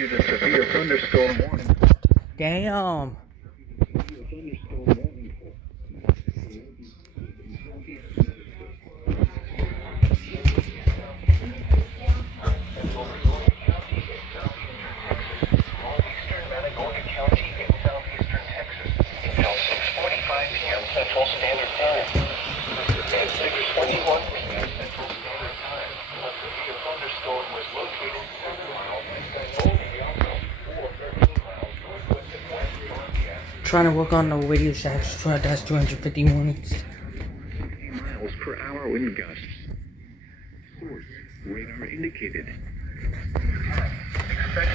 issued a severe thunderstorm warning. Damn. Central Standard Time. At 6:21 p.m. Central Standard Time, a severe thunderstorm was located 7 miles east of Columbia. Trying to work on the radio shacks. That's 251. 50 miles per hour wind gusts. Source, radar indicated.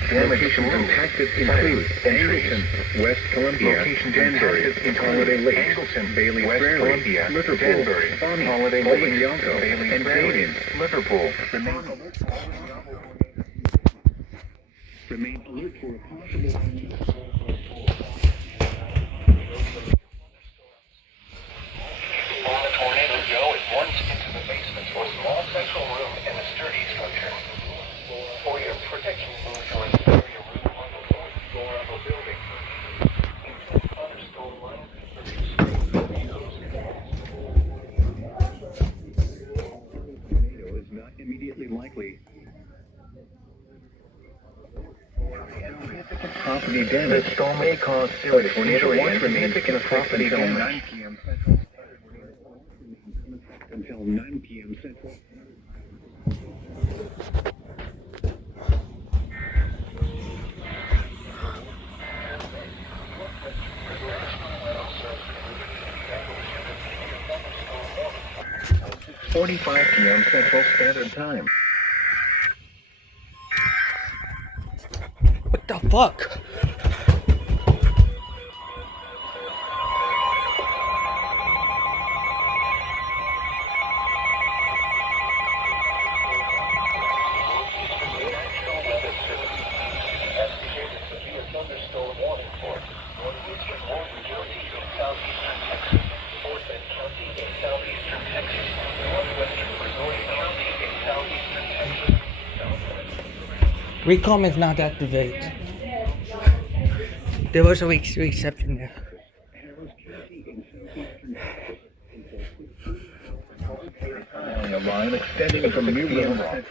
Locations impacted include Angleton, West Columbia, Danbury, Holiday Lake, Angleton, Bailey, West Prairie, Columbia, Liverpool, Danbury, Bonnie, Holiday Lake, Yonko, Bailey, and Canadian, Liverpool. Remain alert for a possible. On the tornado go at once into the basement or small central room in a sturdy structure. For your protection, move to an area room on the fourth floor of a building. Intense thunderstorm lines Tornado is not immediately likely. Property damage. The storm may cause serious tornado warning remains in property until 9 p.m. Until 9 p.m. Central. .45 p.m. Central Standard Time. What the fuck? Recom is not activated. There was a week's reception there. A line extending from New River Rock.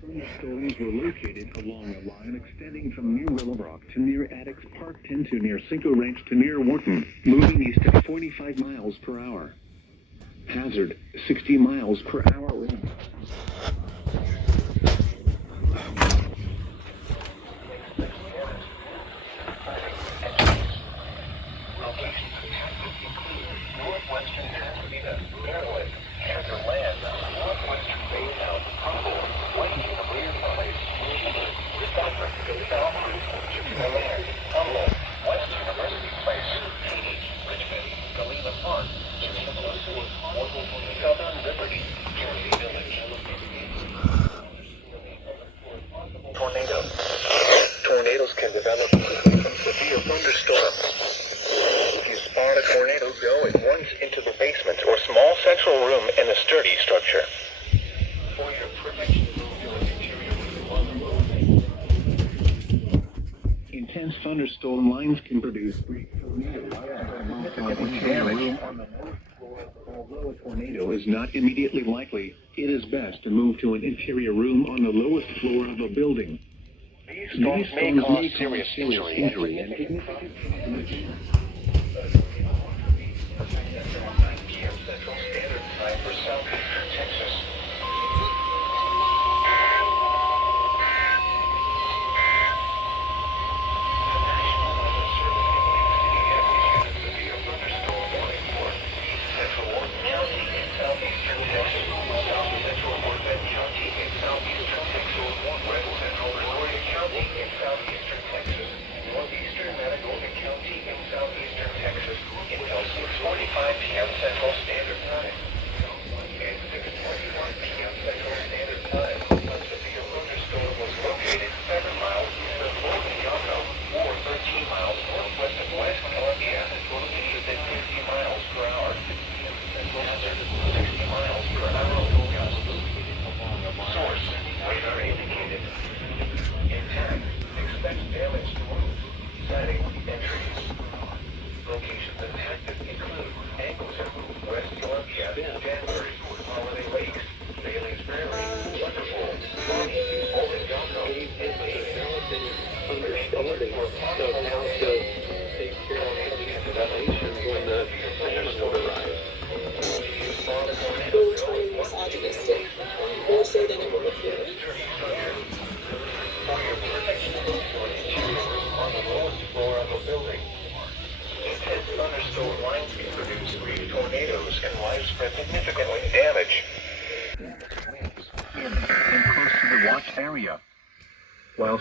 Thunderstorms were located along a line extending from New Willow Rock to near Addicks Park 10 to near Cinco Ranch to near Wharton, moving east at 45 miles per hour. Hazard, 60 miles per hour wind. Northwestern Pasadena, Maryland, Hazard Land, Northwestern Baytown, Humboldt, Western Rear Valley, Stockton, South Land, Humboldt, West University Place, Katy, Richmond, Galena Park, Southern Liberty, Jersey Village. Tornado. Tornadoes can develop quickly from severe thunderstorms. If you spot a tornado, go at once into the basement or small central room in a sturdy structure. For your protection, Intense thunderstorm lines can produce brief tornadoes. Damage. Although a tornado is not immediately likely, it is best to move to an interior room on the lowest floor of a building. these storms may cause serious injury and Central Standard Time for southeastern Texas. Until 6:45 p.m. Central Standard Time.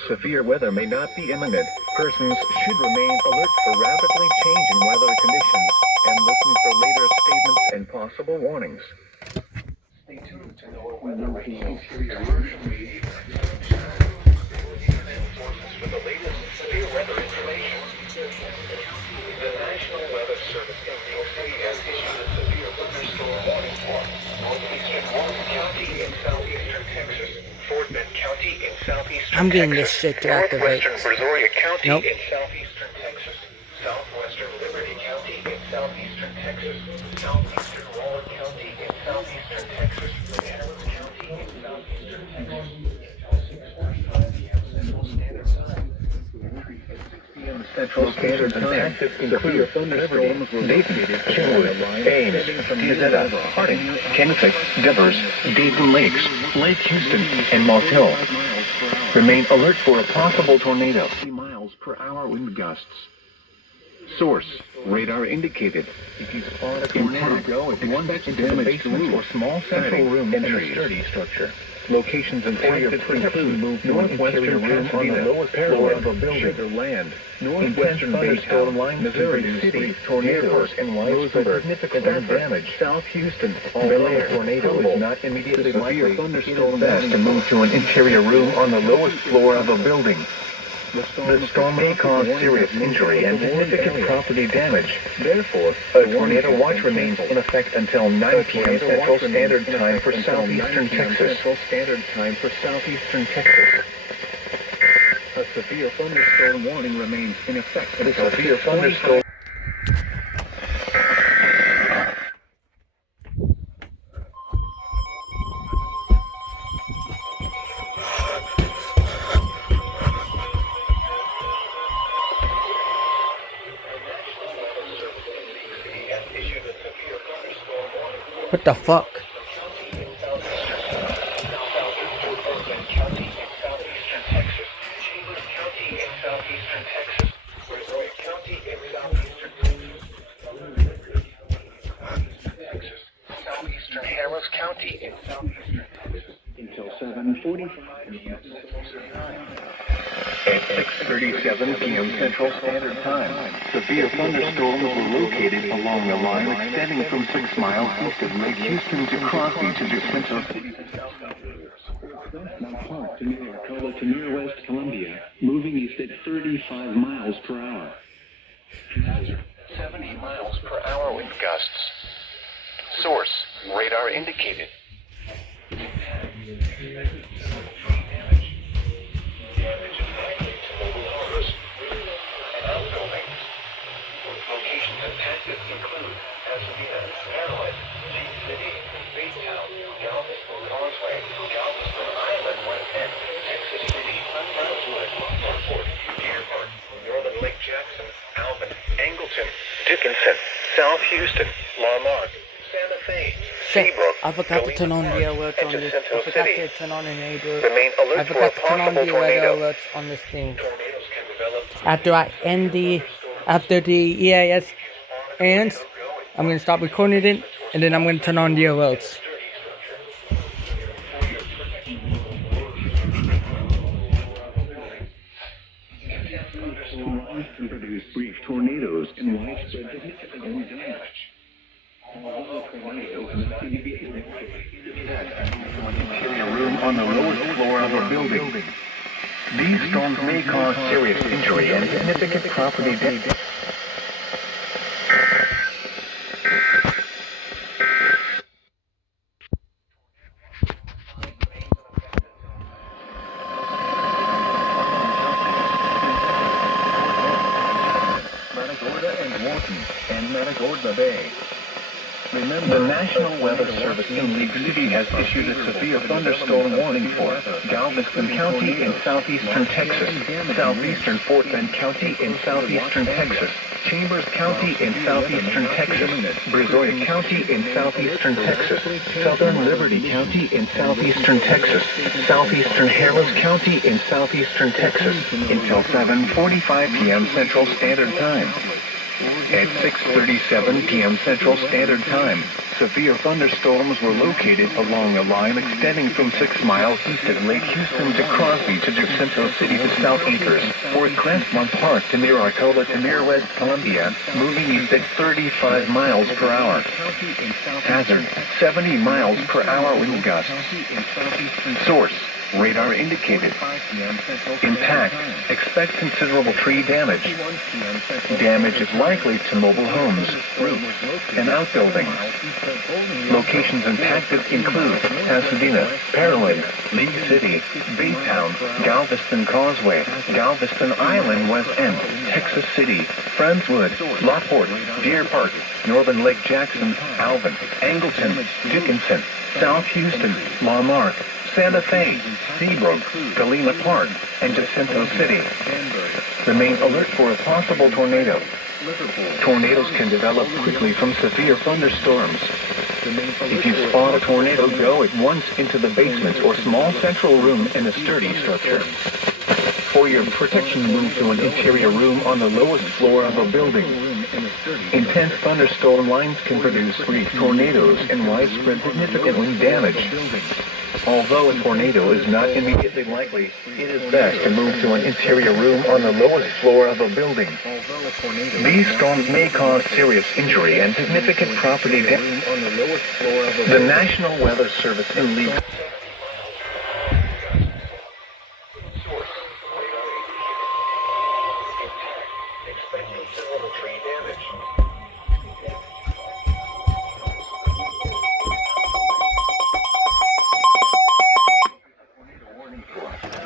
severe weather may not be imminent, persons should remain alert for rapidly changing weather conditions and listen for later statements and possible warnings. Stay tuned to NOAA Weather Radio for the latest severe weather information. The National Weather Service in New York City has issued a severe thunderstorm warning for northeastern Warren County in southeastern Texas, Fort Bend County in southeastern I'm getting this Texas, shit to activate. northwestern Brazoria County Nope. in southeastern Texas, southwestern Liberty County in southeastern Texas, southeastern Waller County in southeastern Texas, Harris County in southeastern Texas. Central Standard Time include thunderstorms located Kenwood, Ames, Piazzetta, Harding, Kingfish, Devers, Dayton Lakes, Lake Houston, and Moss Hill. Remain alert for a possible tornado. 50 miles per hour wind gusts. Source: radar indicated. If you spot a tornado, go at once into the basement or small central room in a sturdy structure. Locations impacted include northwestern room on the lowest floor of a building or land, northwestern thunderstorm line, Missouri City, tornadoes and widespread significant damage. South Houston, although a tornado is not immediately likely, thunderstorm best to move to an interior room on the lowest floor of a building. The storm may cause serious injury and significant property damage. Therefore, a tornado watch remains in effect until 9 p.m. Central Standard Time for southeastern Texas. A severe thunderstorm warning remains in effect until severe thunderstorm. What the fuck? Southeastern Harris County in southeastern Texas Until 7:45 p.m. At 6:37 p.m. Central Standard Time, severe thunderstorms were located along the line extending from 6 miles east of Lake Houston to Crosby to Jacinto City. Mount Clark to near Arcola to near West Columbia, moving east at 35 miles per hour. 70 miles per hour wind gusts. Source: radar indicated. Locations impacted include Pasadena, Maryland, Jeep City, Baytown, Galveston Causeway, Galveston Island, West End, Texas City, Brownswood, Norfolk, Deer Park, Northern Lake Jackson, Alvin, Angleton, Dickinson, South Houston, Lamont, Santa Fe, Shit, Seabrook, I forgot to turn on the Galena, alerts on and this. Jacinto I forgot City. to turn on the neighbor. Remain I alert for a forgot to turn on possible the weather tornado. alerts on this thing. Tornadoes can develop After the EAS ends, I'm gonna stop recording it, and then I'm gonna turn on the alerts. Thunderstorm lines can produce brief tornadoes and widespread significant damage. Although a tornado is not immediately Interior room on the lowest floor of a building. These storms may cause serious injury and significant property damage. Matagorda and Wharton and Matagorda Bay. Remember, the National Weather Service in League City has issued a severe thunderstorm warning for Galveston County in southeastern Texas, southeastern Fort Bend County in southeastern Texas, Chambers County in southeastern Texas, Brazoria County in southeastern Texas, southern Liberty County in southeastern Texas, southeastern Harris County in southeastern Texas, until 7:45 p.m. Central Standard Time. At 6:37 p.m. Central Standard Time, severe thunderstorms were located along a line extending from 6 miles east of Lake Houston to Crosby to Jacinto City to South Acres, or Crestmont Park to near Arcola to near West Columbia, moving east at 35 miles per hour. Hazard, 70 miles per hour wind gusts. Source, radar indicated. Impact, expect considerable tree damage. Damage is likely to mobile homes, roofs, and outbuildings. Locations impacted include Pasadena, Pearland, League City, Baytown, Galveston Causeway, Galveston Island West End, Texas City, Friendswood, Lockport, Deer Park, Northern Lake Jackson, Alvin, Angleton, Dickinson, South Houston, Lamarck, Santa Fe, Seabrook, Galena Park, and Jacinto City. Remain alert for a possible tornado. Tornadoes can develop quickly from severe thunderstorms. If you spot a tornado, go at once into the basement or small central room in a sturdy structure. For your protection, move to an interior room on the lowest floor of a building. Intense thunderstorm lines can produce brief tornadoes and widespread significant wind damage. Although a tornado is not immediately likely, it is best to move to an interior room on the lowest floor of a building. These storms may cause serious injury and significant property damage. The National Weather Service in League.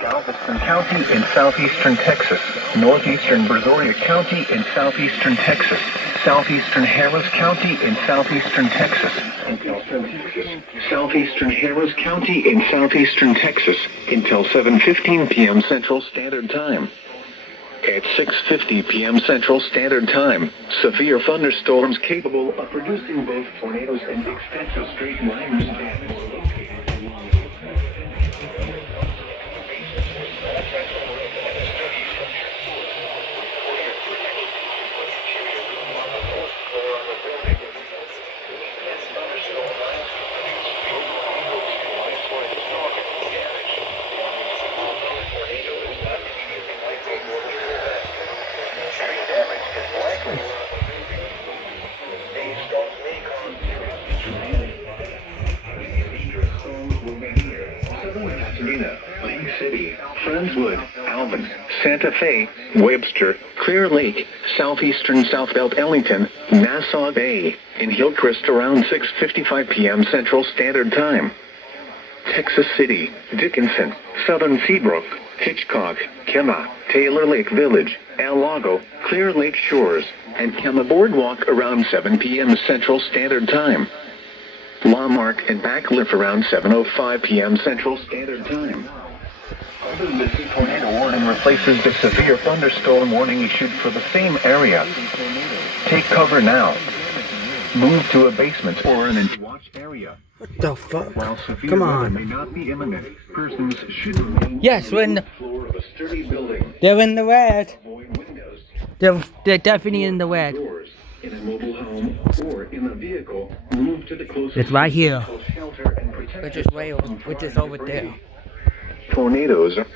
Galveston County in southeastern Texas, northeastern Brazoria County in southeastern Texas, southeastern Harris County in southeastern Texas, southeastern Harris County in southeastern Texas until 7:15 p.m. Central Standard Time. At 6:50 p.m. Central Standard Time, severe thunderstorms capable of producing both tornadoes and extensive straight lines damage were located along the Pasadena, League City, Friendswood, Alvin, Santa Fe, Webster, Clear Lake, southeastern Southbelt Ellington, Nassau Bay, and Hillcrest around 6:55 p.m. Central Standard Time. Texas City, Dickinson, Southern Seabrook, Hitchcock, Kemah, Taylor Lake Village, El Lago, Clear Lake Shores, and Kemah Boardwalk around 7 p.m. Central Standard Time. Lamarck and Backcliff around 7:05 p.m. Central Standard Time. This tornado warning replaces the severe thunderstorm warning issued for the same area. Take cover now. Move to a basement or an watch area. What the fuck? While severe Come weather on. may not be imminent, persons should remain Yes, on when the floor of a sturdy building. they're in the red. Avoid windows. They're definitely in the red. Doors. In a mobile home or in a vehicle, move to the closest It's right here. shelter and protect Which is way over, which is over there. Tornadoes are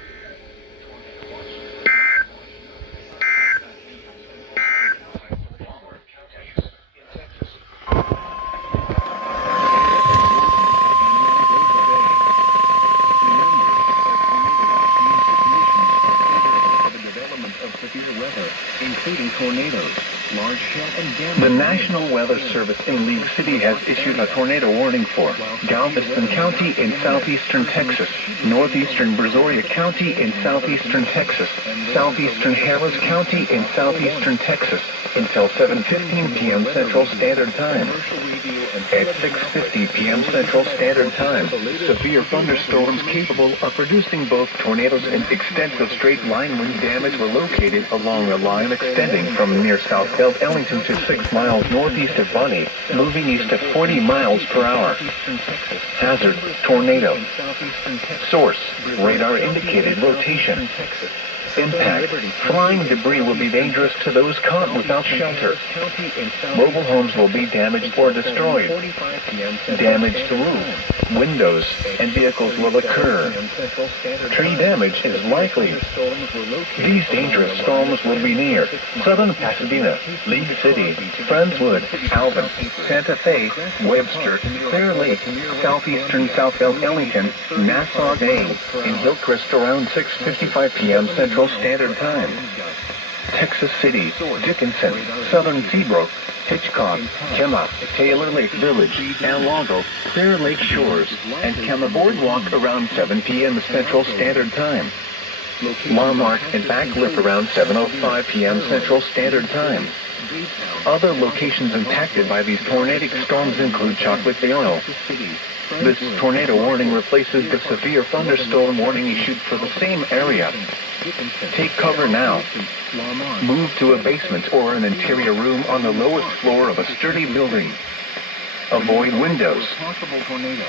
including tornadoes, large hail and damage. The National Weather Service in League City has issued a tornado warning for Galveston County in southeastern Texas, northeastern Brazoria County in southeastern Texas, southeastern Harris County in southeastern Texas until 7:15 p.m. Central Standard Time. At 6:50 p.m. Central Standard Time, severe thunderstorms capable of producing both tornadoes and extensive straight-line wind damage were located along a line extending from near Southbelt Ellington to 6 miles northeast of Bunny, moving east at 40 miles per hour. Hazard, tornado. Source, radar indicated rotation. Impact. Flying debris will be dangerous to those caught without shelter. Mobile homes will be damaged or destroyed. Damaged roofs, windows, and vehicles will occur. Tree damage is likely. These dangerous storms will be near southern Pasadena, League City, Friendswood, Alvin, Santa Fe, Webster, Clear Lake, southeastern South Ellington, Nassau Bay, and Hillcrest around 6:55 p.m. Central Standard Time. Texas City, Dickinson, Southern Seabrook, Hitchcock, Kemah, Taylor Lake Village, Al Lago, Clear Lake Shores, and Kemah Boardwalk around 7 p.m. Central Standard Time. Lamarck and Backlip around 7:05 p.m. Central Standard Time. Other locations impacted by these tornadic storms include Chocolate Vale. This tornado warning replaces the severe thunderstorm warning issued for the same area. Take cover now. Move to a basement or an interior room on the lowest floor of a sturdy building. Avoid windows.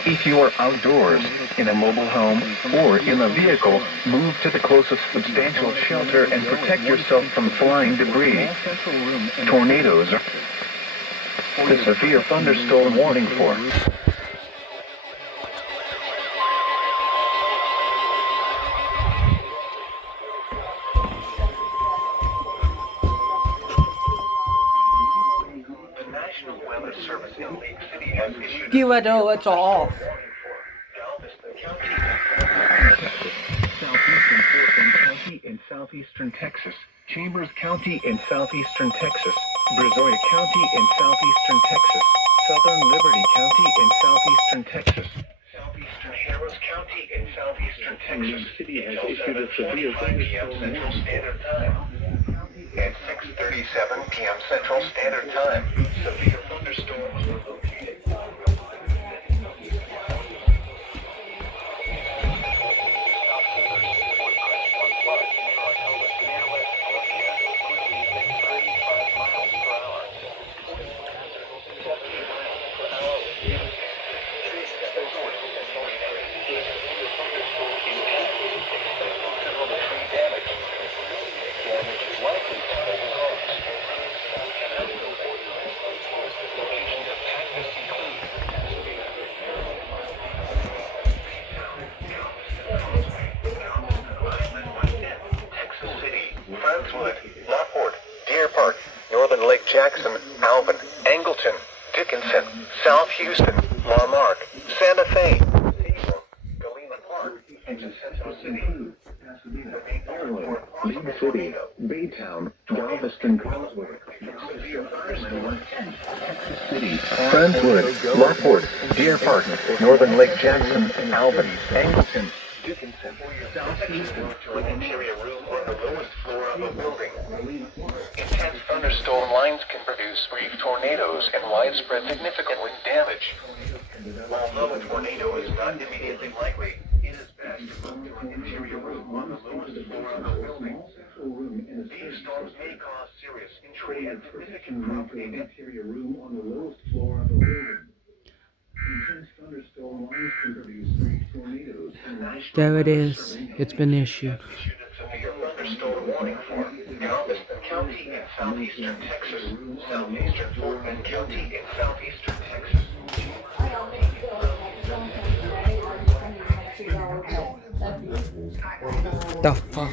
If you are outdoors, in a mobile home, or in a vehicle, move to the closest substantial shelter and protect yourself from flying debris. Tornadoes are the severe thunderstorm warning for. The National Weather Service in League City has issued Give it all, it's off. Southeastern Fort Bend County in southeastern Texas, Chambers County in southeastern Texas, Brazoria County in southeastern Texas, Southern Liberty County in southeastern Texas, southeastern Harris County in southeastern Texas. City has issued a severe thunderstorm Central Standard Time. At 6:37 p.m. Central Standard Time, severe thunderstorms were located. Friendswood, Lockport, Deer Park, Northern Lake Jackson, Alvin, Angleton, Dickinson, South Houston, Lamarck, Santa Fe, Season, Galena Park, and Central City, Pasadena, Maryland, League City, Baytown, Galveston, Causeway, Texas City, Friendswood, Lockport, Deer Park, Northern Lake Jackson, Alvin, Angleton, Dickinson, South Houston, to an interior room on the lowest floor of a building. Intense thunderstorm lines can produce brief tornadoes and widespread significant wind damage. Although a tornado is not immediately likely, it is best to move to an interior room on the lowest floor of a building. These storms may cause serious injury and significant property damage. Interior room on the lowest floor of a building. Intense thunderstorm lines can produce brief tornadoes. There it is. It's been issued. Severe thunderstorm warning for Galveston County in southeastern Texas, southeastern Fort Bend County in southeastern Texas. The fuck?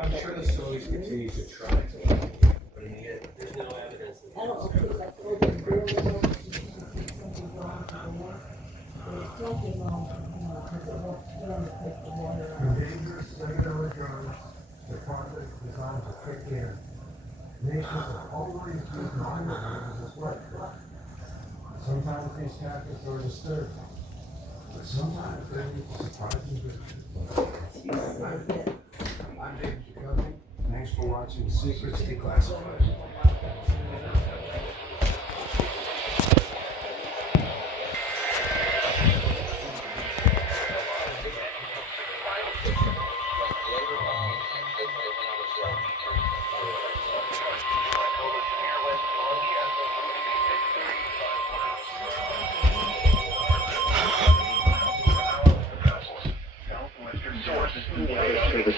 I'm sure the Soviets continue to try to, but in the end, there's no evidence dangerous secondary guns, the project is designed to kick in. Nations have always used non-weapons as a threat. Sometimes these tactics are disturbing, but sometimes they lead to surprising victories. I'm David Jacoby. Thanks for watching Secrets Declassified.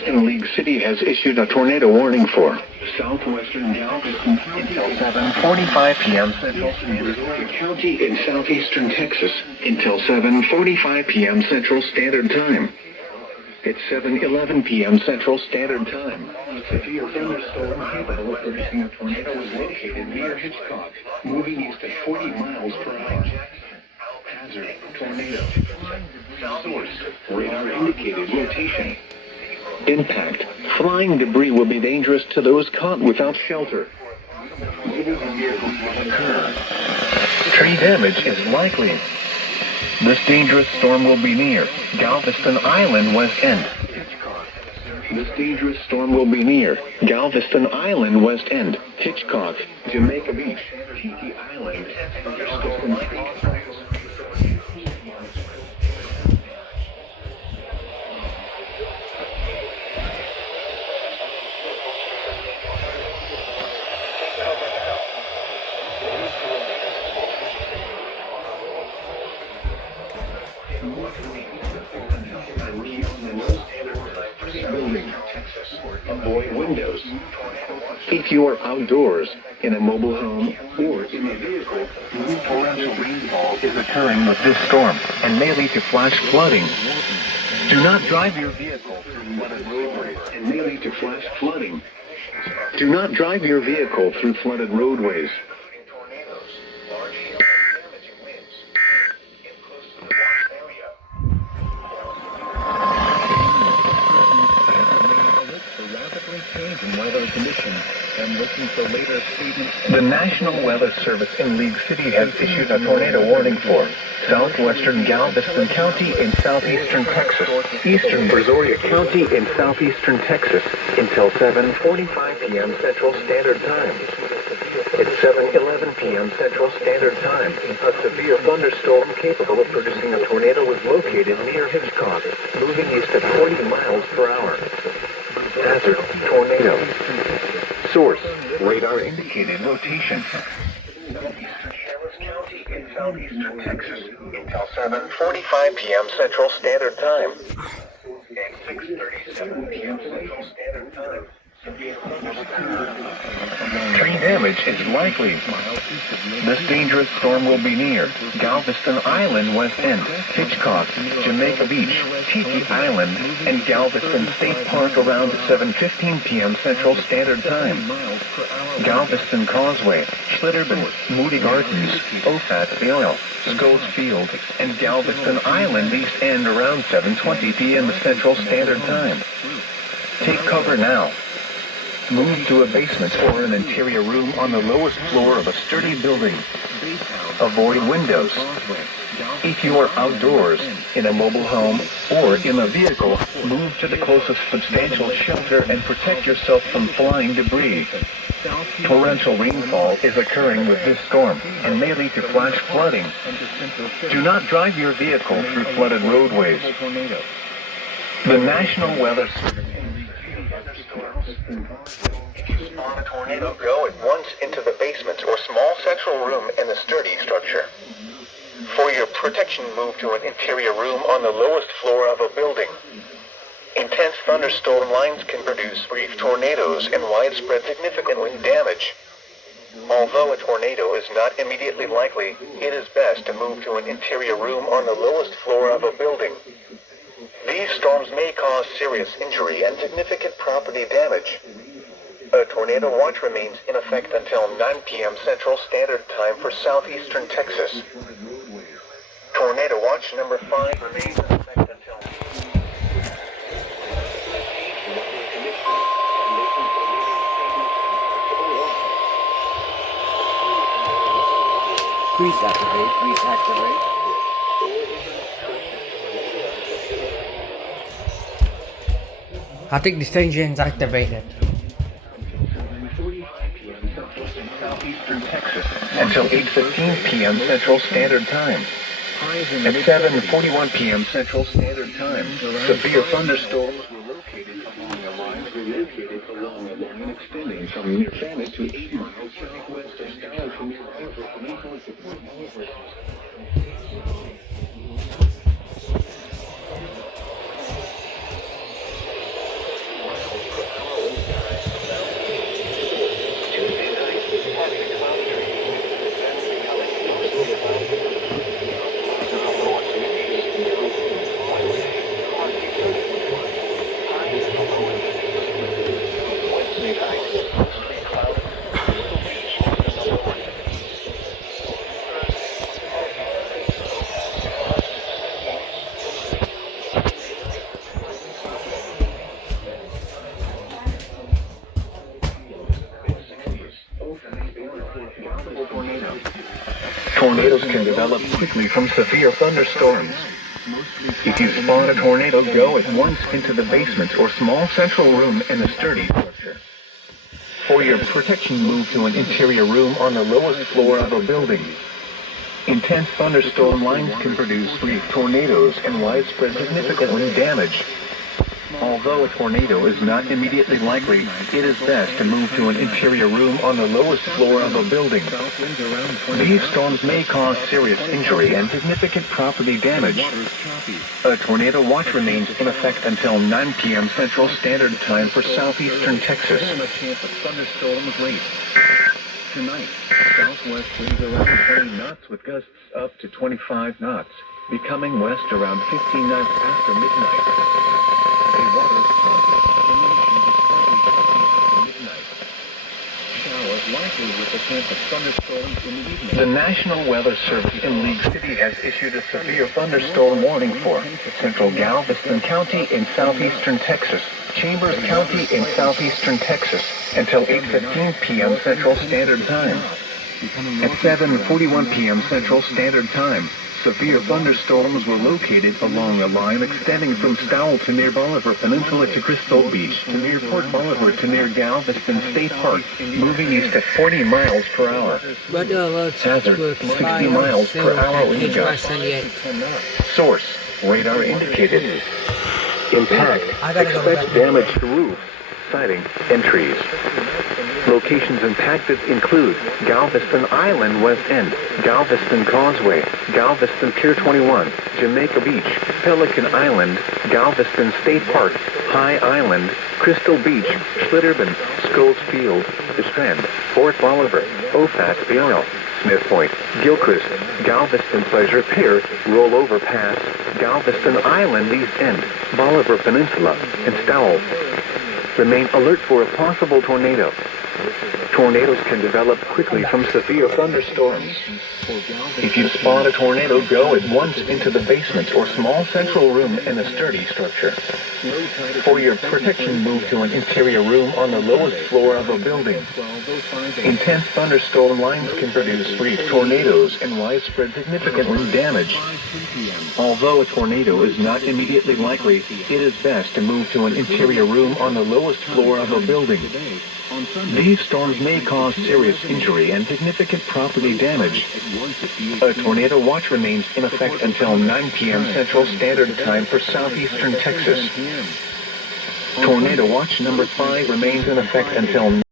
in League City has issued a tornado warning for southwestern Galveston County until 7:45 p.m. Central Standard County in southeastern Texas until 7:45 p.m. Central Standard Time. It's 7:11 p.m. Central Standard Time. A severe thunderstorm capable of producing a tornado is located near Hitchcock, moving east at 40 miles per hour. Hazard, tornado. Source, radar indicated rotation. Impact, flying debris will be dangerous to those caught without shelter. Tree damage is likely. This dangerous storm will be near Galveston Island, West End. This dangerous storm will be near Galveston Island, West End, Hitchcock, Jamaica Beach, Tiki Island, Avoid windows. If you are outdoors, in a mobile home, or in a vehicle, torrential rainfall is occurring with this storm and may lead to flash flooding. Do not drive your vehicle through flooded roadways and may lead to flash flooding. Do not drive your vehicle through flooded roadways. The National Weather Service in League City has issued a tornado warning for southwestern Galveston County in southeastern Texas, eastern Brazoria County in southeastern Texas until 7:45 p.m. Central Standard Time. It's 7:11 p.m. Central Standard Time. A severe thunderstorm capable of producing a tornado is located near Hitchcock, moving east at 40 miles per hour. Hazard, tornado. Source, radar indicated rotation. County in southeastern Texas until 7:45 p.m. Central Standard Time. And 6:37 p.m. Central Standard Time. Tree damage is likely. This dangerous storm will be near Galveston Island, West End, Hitchcock, Jamaica Beach, Tiki Island, and Galveston State Park around 7:15 p.m. Central Standard Time. Galveston Causeway, Schlitterbahn, Moody Gardens, Ofat Vale, Scholes Field, and Galveston Island East End around 7:20 p.m. Central Standard Time. Take cover now. Move to a basement or an interior room on the lowest floor of a sturdy building. Avoid windows. If you are outdoors, in a mobile home, or in a vehicle, move to the closest substantial shelter and protect yourself from flying debris. Torrential rainfall is occurring with this storm and may lead to flash flooding. Do not drive your vehicle through flooded roadways. The National Weather Service. If you spawn a tornado, go at once into the basement or small central room in the sturdy structure. For your protection, move to an interior room on the lowest floor of a building. Intense thunderstorm lines can produce brief tornadoes and widespread significant wind damage. Although a tornado is not immediately likely, it is best to move to an interior room on the lowest floor of a building. These storms may cause serious injury and significant property damage. A tornado watch remains in effect until 9 p.m. Central Standard Time for southeastern Texas. Tornado watch number 5 remains in effect until... Please activate, please activate. I think the engine's activated. Southeastern Texas until 8:15 p.m. Central Standard Time. At 7:41 p.m. Central Standard Time, severe thunderstorms were located along a line extending from near Fannin to 8 miles southwest of Dallas from near Tornadoes can develop quickly from severe thunderstorms. If you spot a tornado, go at once into the basement or small central room in a sturdy structure. For your protection, move to an interior room on the lowest floor of a building. Intense thunderstorm lines can produce brief tornadoes and widespread significant wind damage. Although a tornado is not immediately likely, it is best to move to an interior room on the lowest floor of a building. These storms may cause serious injury and significant property damage. A tornado watch remains in effect until 9 p.m. Central Standard Time for southeastern Texas. Tonight, southwest winds around 20 knots with gusts up to 25 knots, becoming west around 15 knots after midnight. A water diminishing to slightly after midnight. Showers likely with a chance of thunderstorms in the evening. The National Weather Service in League City has issued a severe thunderstorm warning for central Galveston County in southeastern Texas, Chambers County in southeastern Texas, until 8:15 p.m. Central Standard Time. At 7:41 p.m. Central Standard Time, severe thunderstorms were located along a line extending from Stowell to near Bolivar Peninsula to Crystal Beach to near Port Bolivar to near Galveston State Park, moving east at 40 miles per hour. Hazard, 60 miles per hour wind gusts. Source, radar indicated. Impact, expect damage to roofs, siding, and trees. Locations impacted include Galveston Island West End, Galveston Causeway, Galveston Pier 21, Jamaica Beach, Pelican Island, Galveston State Park, High Island, Crystal Beach, Schlitterbahn, Scholes Field, The Strand, Fort Bolivar, Ofat Beale, Smith Point, Gilchrist, Galveston Pleasure Pier, Rollover Pass, Galveston Island East End, Bolivar Peninsula, and Stowell. Remain alert for a possible tornado. Tornadoes can develop quickly from severe thunderstorms. If you spot a tornado, go at once into the basement or small central room in a sturdy structure. For your protection, move to an interior room on the lowest floor of a building. Intense thunderstorm lines can produce brief tornadoes and widespread significant wind damage. Although a tornado is not immediately likely, it is best to move to an interior room on the lowest floor of a building. These storms may cause serious injury and significant property damage. A tornado watch remains in effect until 9 p.m. Central Standard Time for southeastern Texas. Tornado watch number 5 remains in effect until